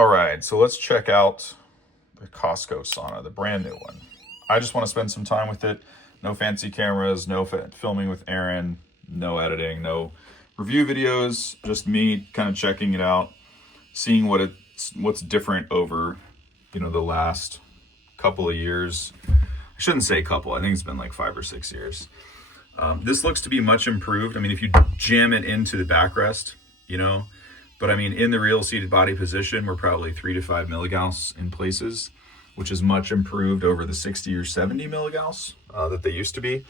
All right, so let's check out the Costco Sauna, the brand new one. I just want to spend some time with it. No fancy cameras, no filming with Aaron, no editing, no review videos, just me kind of checking it out, seeing what's different over, the last couple of years. I shouldn't say couple, I think it's been like 5 or 6 years. This looks to be much improved. I mean, if you jam it into the backrest, but I mean, in the real seated body position, we're probably 3 to 5 milligauss in places, which is much improved over the 60 or 70 milligauss that they used to be.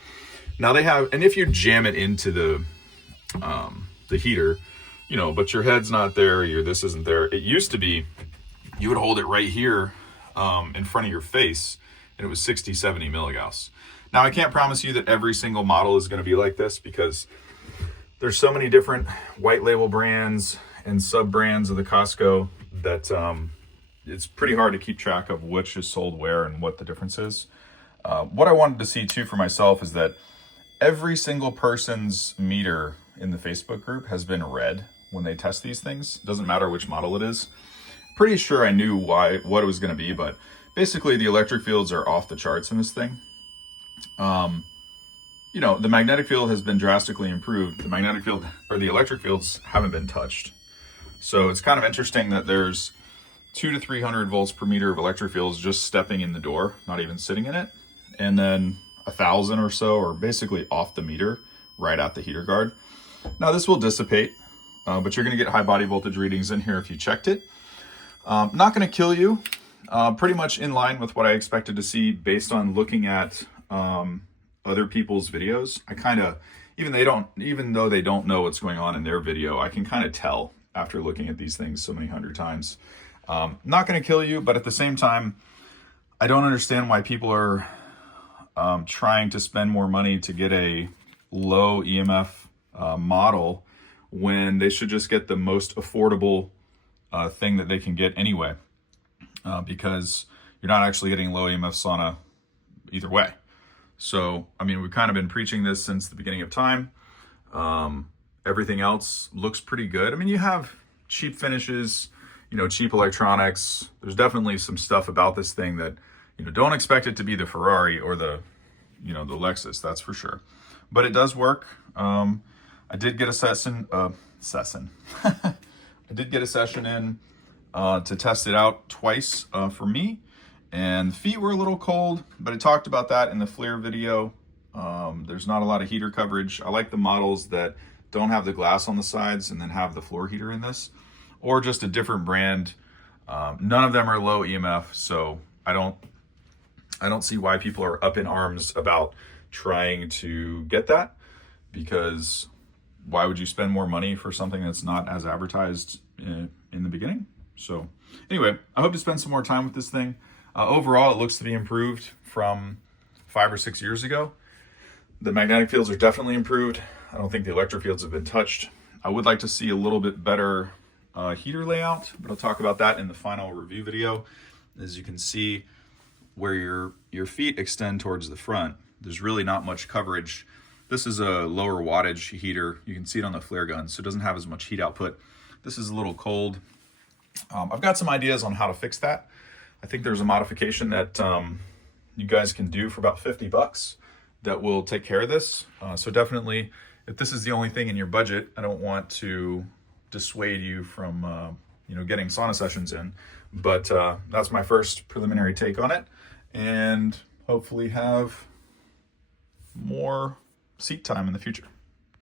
Now they have, and if you jam it into the heater, but your head's not there, this isn't there. It used to be, you would hold it right here in front of your face, and it was 60, 70 milligauss. Now I can't promise you that every single model is going to be like this, because there's so many different white label brands and sub brands of the Costco that it's pretty hard to keep track of which is sold where and what the difference is. What I wanted to see too for myself is that every single person's meter in the Facebook group has been read when they test these things. Doesn't matter which model it is. Pretty sure I knew what it was going to be, but basically the electric fields are off the charts in this thing. The magnetic field has been drastically improved. The magnetic field or the electric fields haven't been touched. So it's kind of interesting that there's 200 to 300 volts per meter of electric fields just stepping in the door, not even sitting in it. And then 1,000 or so are basically off the meter right at the heater guard. Now this will dissipate, but you're going to get high body voltage readings in here if you checked it. Not going to kill you. Pretty much in line with what I expected to see based on looking at other people's videos. I kind of, even though they don't know what's going on in their video, I can kind of tell after looking at these things so many hundred times. Not going to kill you, but at the same time, I don't understand why people are trying to spend more money to get a low EMF model when they should just get the most affordable thing that they can get anyway, because you're not actually getting low EMF sauna either way. So, I mean, we've kind of been preaching this since the beginning of time. Everything else looks pretty good. I mean, you have cheap finishes, cheap electronics. There's definitely some stuff about this thing that, don't expect it to be the Ferrari or the Lexus, that's for sure. But it does work. I did get a session in to test it out twice for me. And the feet were a little cold, but I talked about that in the FLIR video. There's not a lot of heater coverage. I like the models that don't have the glass on the sides and then have the floor heater in this, or just a different brand. None of them are low EMF, so I don't see why people are up in arms about trying to get that, because why would you spend more money for something that's not as advertised in the beginning? So anyway, I hope to spend some more time with this thing. Overall, it looks to be improved from 5 or 6 years ago. The magnetic fields are definitely improved. I don't think the electric fields have been touched. I would like to see a little bit better heater layout, but I'll talk about that in the final review video. As you can see, where your feet extend towards the front, there's really not much coverage. This is a lower wattage heater. You can see it on the FLIR gun, so it doesn't have as much heat output. This is a little cold. I've got some ideas on how to fix that. I think there's a modification that you guys can do for about $50 that will take care of this. So definitely, if this is the only thing in your budget, I don't want to dissuade you from getting sauna sessions in. But that's my first preliminary take on it, and hopefully have more seat time in the future.